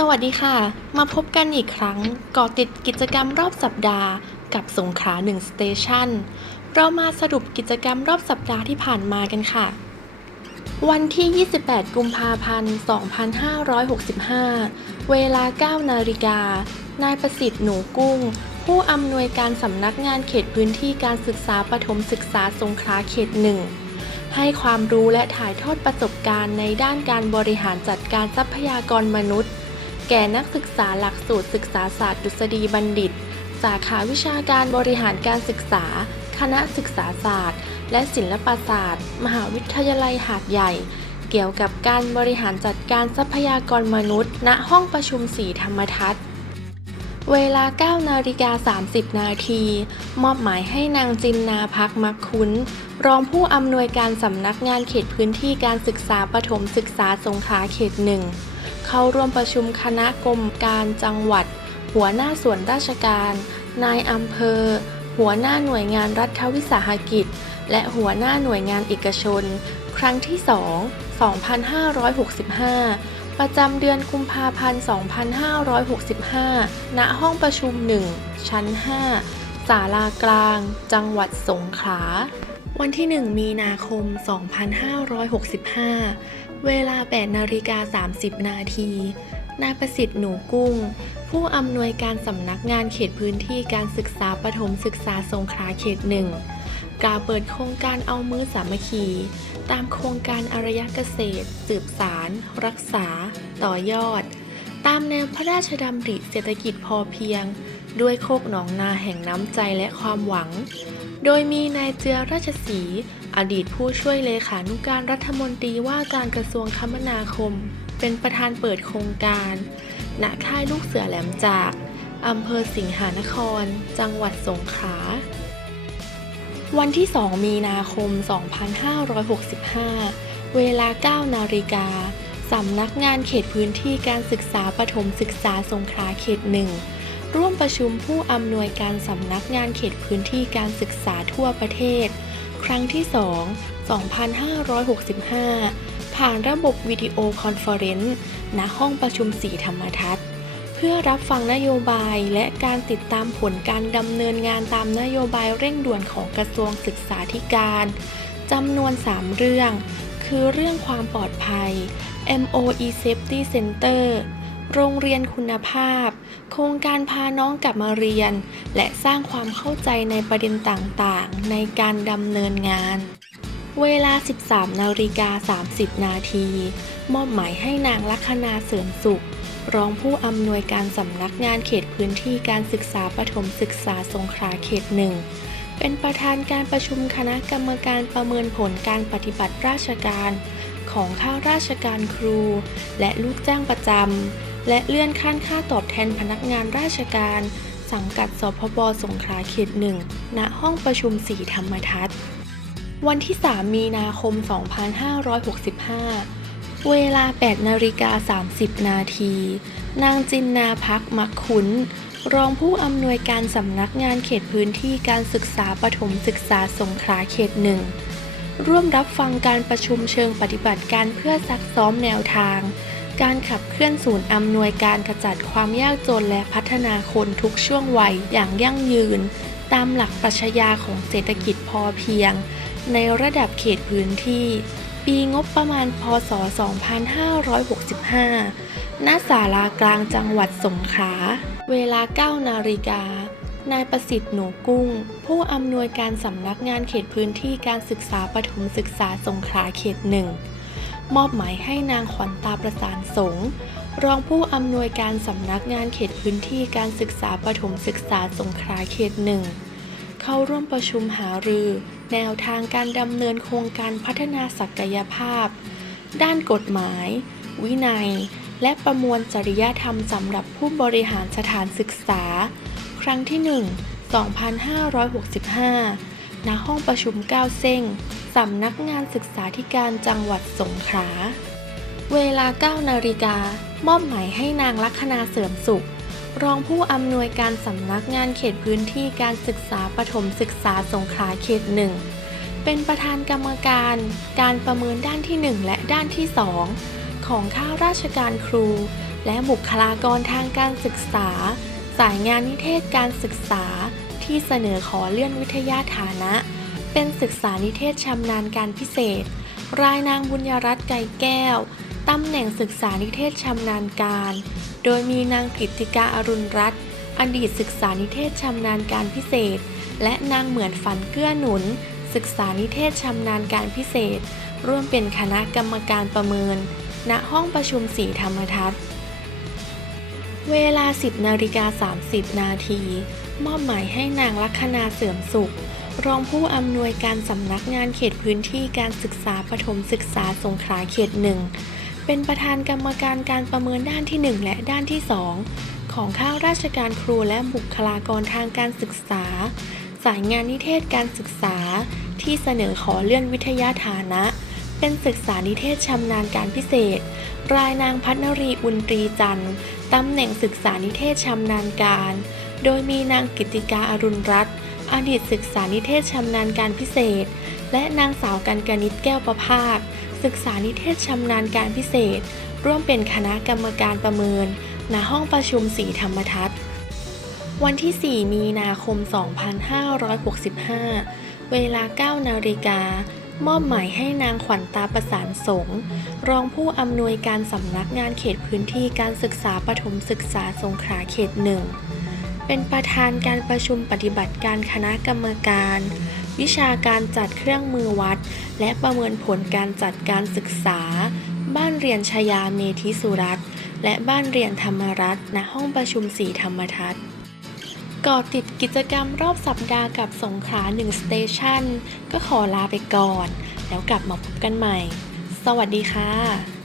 สวัสดีค่ะ มาพบกันอีกครั้งก่อติดกิจกรรมรอบสัปดาห์กับสงขลาหนึ่งสเตชันเรามาสรุปกิจกรรมรอบสัปดาห์ที่ผ่านมากันค่ะ วันที่ 28 กุมภาพันธ์ 2565 เวลา 9 นาฬิกา นายประสิทธิ์หนูกุ้ง ผู้อำนวยการสำนักงานเขตพื้นที่การศึกษาปฐมศึกษาสงขลาเขตหนึ่งให้ความรู้และถ่ายทอดประสบการณ์ในด้านการบริหารจัดการทรัพยากรมนุษย์ แก่นักศึกษาหลักสูตรศึกษาศาสตร์ดุษฎีบัณฑิต สาขาวิชาการบริหารการศึกษา คณะศึกษาศาสตร์ และศิลปศาสตร์ มหาวิทยาลัยหาดใหญ่ เกี่ยวกับการบริหารจัดการทรัพยากรมนุษย์ ณห้องประชุมสีธรรมทัศน์เวลา 9 นาฬิกา 30 นาที มอบหมายให้นางจินนาพักมักคุ้น รองผู้อำนวยการสำนักงานเขตพื้นที่การศึกษาปฐมศึกษาสงขลาเขตหนึ่ง เข้าร่วมประชุมคณะกรมการจังหวัด หัวหน้าส่วนราชการ นายอำเภอ หัวหน้าหน่วยงานรัฐวิสาหกิจ และหัวหน้าหน่วยงานเอกชน ครั้งที่ 2 2565ประจำเดือนกุมภาพันธ์ 2565 ณ ห้องประชุม 1 ชั้น 5 ศาลากลาง จังหวัดสงขลา วันที่ 1 มีนาคม 2565 เวลา8นาฬิกา30 นาที นายประสิทธิ์หนูกุ้ง ผู้อำนวยการสำนักงานเขตพื้นที่การศึกษาปฐมศึกษาสงขลาเขตหนึ่งกล่าวเปิดโครงการเอามือสามัคคี ตามโครงการอารยเกษตร สืบสาร รักษา ต่อยอด ตามแนวพระราชดำริเศรษฐกิจพอเพียง ด้วยโคกหนองนาแห่งน้ำใจและความหวัง โดยมีนายเจือราชศรีอดีตผู้ช่วยเลขานุการรัฐมนตรีว่าการกระทรวงคมนาคม เป็นประธานเปิดโครงการ ณ ค่ายลูกเสือแหลมจากอำเภอสิงหานคร จังหวัดสงขลา วันที่ 2 มีนาคม 2565 เวลา 9 นาฬิกา สำนักงานเขตพื้นที่การศึกษาปฐมศึกษาสงขลาเขตหนึ่ง ร่วมประชุมผู้อำนวยการสำนักงานเขตพื้นที่การศึกษาทั่วประเทศ ครั้งที่ 2 2565 ผ่านระบบวิดีโอคอนเฟอเรนซ์ณห้องประชุมสีธรรมทัศน์ เพื่อรับฟังนโยบายและการติดตามผลการดำเนินงานตามนโยบายเร่งด่วนของกระทรวงศึกษาธิการจำนวน 3 เรื่อง คือเรื่องความปลอดภัย MOE Safety Center โรงเรียนคุณภาพ โครงการพาน้องกลับมาเรียน และสร้างความเข้าใจในประเด็นต่างๆ ในการดำเนินงาน เวลา 13นาฬิกา30 นาที มอบหมายให้นางลัคนาเสริมสุข รองผู้อำนวยการสำนักงานเขตพื้นที่การศึกษาปฐมศึกษาสงขลาเขตหนึ่งเป็นประธานการประชุมคณะกรรมการประเมินผลการปฏิบัติราชการ ของข้าราชการครู และลูกจ้างประจำและเลื่อนขั้นค่าตอบแทนพนักงานราชการ สังกัดสพบสงขลาเขตหนึ่งณห้องประชุมสีธรรมทัศน์ วันที่ 3 มีนาคม 2565 เวลา 8 นาฬิกา 30 นาที นางจินนาพักมักคุ้นรองผู้อำนวยการสำนักงานเขตพื้นที่การศึกษาปฐมศึกษาสงขลาเขตหนึ่งร่วมรับฟังการประชุมเชิงปฏิบัติการเพื่อซักซ้อมแนวทาง การขับเคลื่อนศูนย์อำนวยการขจัดความยากจนและพัฒนาคนทุกช่วงวัยอย่างยั่งยืน ตามหลักปรัชญาของเศรษฐกิจพอเพียง ในระดับเขตพื้นที่ ปีงบประมาณพศ 2565 ณ ศาลากลางจังหวัดสงขลา เวลา 9 นาฬิกา นายประสิทธิ์หนูกุ้ง ผู้อำนวยการสำนักงานเขตพื้นที่การศึกษาปฐมศึกษาสงขลาเขตหนึ่ง มอบหมายให้นางขวัญตาประสานสงรองผู้อำนวยการสำนักงานเขตพื้นที่การศึกษาปฐมศึกษาสงขลาเขตหนึ่งเข้าร่วมประชุมหารือ แนวทางการดำเนินโครงการพัฒนาศักยภาพ ด้านกฎหมาย วินัย และประมวลจริยธรรมสำหรับผู้บริหารสถานศึกษา ครั้งที่ 1 2565 ณห้องประชุม9เส้งสำนักงานศึกษาธิการจังหวัดสงขลา เวลา 9 นาฬิกามอบหมายให้นางลัคนาเสริมสุข รองผู้อำนวยการสำนักงานเขตพื้นที่การศึกษาปฐมศึกษาสงขลาเขตหนึ่งเป็นประธานกรรมการ การประเมินด้านที่ 1 และด้านที่ 2 ของข้าราชการครู และบุคลากรทางการศึกษา สายงานนิเทศการศึกษา ที่เสนอขอเลื่อนวิทยาฐานะ เป็นศึกษานิเทศชำนาญการพิเศษ รายนางบุญยรัตน์ไก่แก้ว ตำแหน่งศึกษานิเทศชำนาญการ โดยมีนางกฤติกาอรุณรัตน์อดีตศึกษานิเทศชำนาญการพิเศษ และนางเหมือนฝันเกื้อหนุน ศึกษานิเทศชำนาญการพิเศษ ร่วมเป็นคณะกรรมการประเมิน ณห้องประชุมสีธรรมทัศน์เวลา 10นาฬิกา30 นาที มอบหมายให้นางลัคนาเสื่อมสุข รองผู้อำนวยการสำนักงานเขตพื้นที่การศึกษาปฐมศึกษาสงขลาเขตหนึ่งเป็นประธานกรรมการการประเมินด้านที่ 1 และด้านที่ 2 ของข้าราชการครูและบุคลากรทางการศึกษา สายงานนิเทศการศึกษา ที่เสนอขอเลื่อนวิทยาฐานะ เป็นศึกษานิเทศชำนาญการพิเศษ รายนางพัฒนรีอุนตรีจันทร์ตำแหน่งศึกษานิเทศชำนาญการ โดยมีนางกิติกาอรุณรัตน์อดีตศึกษานิเทศชำนาญการพิเศษ และนางสาวกันกนิษฐ์แก้วประพาสศึกษานิเทศชำนาญการพิเศษ ร่วมเป็นคณะกรรมการประเมิน ณห้องประชุมสีธรรมทัศน์วันที่ 4 มีนาคม 2565 เวลา 9 นาฬิกา มอบหมายให้นางขวัญตาประสานสงรองผู้อำนวยการสำนักงานเขตพื้นที่การศึกษาปฐมศึกษาสงขลาเขตหนึ่ง เป็นประธานการประชุมปฏิบัติการคณะกรรมการ วิชาการจัดเครื่องมือวัด และประเมินผลการจัดการศึกษา บ้านเรียนชยาเมธิสุรัตน์และบ้านเรียนธรรมรัตน์ณห้องประชุมสีธรรมทัศน์ก่อติดกิจกรรมรอบสัปดาห์กับสงขลา1สเตชันก็ขอลาไปก่อน แล้วกลับมาพบกันใหม่ สวัสดีค่ะ